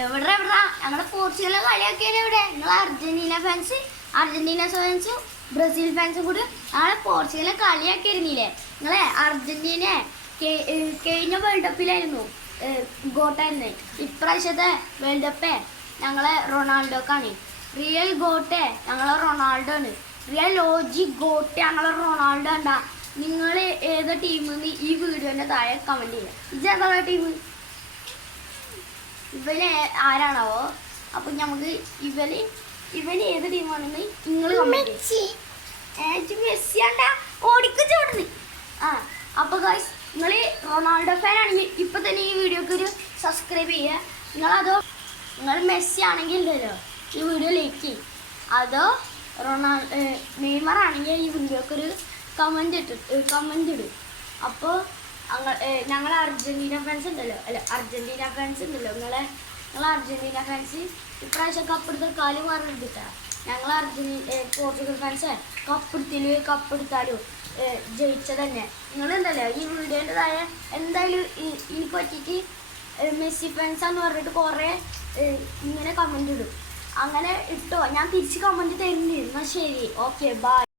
എവിടെ എവിടാ ഞങ്ങളെ പോർച്ചുഗലിലെ കളിയൊക്കെയാണ് ഇവിടെ. നിങ്ങൾ അർജന്റീന ഫാൻസും ബ്രസീൽ ഫാൻസും കൂടി ഞങ്ങളെ പോർച്ചുഗലിലെ കളിയൊക്കെ ഇരുന്നില്ലേ. നിങ്ങളെ അർജന്റീന കഴിഞ്ഞ വേൾഡ് കപ്പിലായിരുന്നു ഗോട്ടായിരുന്നു. ഇപ്രാവശ്യത്തെ വേൾഡ് കപ്പ് ഞങ്ങളെ റൊണാൾഡോക്കാണ്. റിയൽ ഗോട്ടെ ഞങ്ങളെ റൊണാൾഡോ ആണ്. റിയൽ ലോജി ഗോട്ടെ ഞങ്ങളെ റൊണാൾഡോ ഉണ്ടാ. നിങ്ങൾ ഏത് ടീമെന്ന് ഈ വീഡിയോൻ്റെ താഴെ കമൻറ്റ് ചെയ്യുക. ഇതേതാ ടീം? ഇവന് ആരാണാവോ? അപ്പം നമുക്ക് ഇവന് ഏത് ടീമാണെന്ന് നിങ്ങൾ കമൻറ്റ് ചെയ്യും. മെസ്സി ആണ്ടാ ഓടിക്കുചോടുന്നു. അപ്പോൾ ഗൈസ്, നിങ്ങൾ റൊണാൾഡോ ഫാൻ ആണെങ്കിൽ ഇപ്പം തന്നെ ഈ വീഡിയോക്ക് ഒരു സബ്സ്ക്രൈബ് ചെയ്യുക. നിങ്ങൾ മെസ്സി ആണെങ്കിൽ ഉണ്ടല്ലോ ഈ വീഡിയോ ലൈക്ക് ചെയ്യും. അതോ നെയ്മർ ആണെങ്കിൽ ഈ വീഡിയോക്ക് ഒരു കമൻറ്റ് ഇടും. അപ്പോൾ ഞങ്ങൾ അർജന്റീന ഫാൻസ് ഉണ്ടല്ലോ നിങ്ങൾ അർജന്റീന ഫാൻസ് ഇപ്രാവശ്യം കപ്പെടുത്ത കാല് മാറിയിട്ടാ. ഞങ്ങൾ പോർച്ചുഗൽ ഫാൻസ് കപ്പെടുത്താലും ജയിച്ചത് തന്നെ. നിങ്ങളുണ്ടല്ലോ ഈ വീഡിയോൻ്റെ താഴെ എന്തായാലും എനിക്ക് പറ്റിയിട്ട് മെസ്സി ഫാൻസാന്ന് പറഞ്ഞിട്ട് കുറേ ഇങ്ങനെ കമൻറ്റ് ഇടും. അങ്ങനെ ഇട്ടോ, ഞാൻ തിരിച്ച് കമൻറ്റ് തരുന്നുണ്ട്. എന്നാൽ ശരി, ഓക്കെ, ബൈ.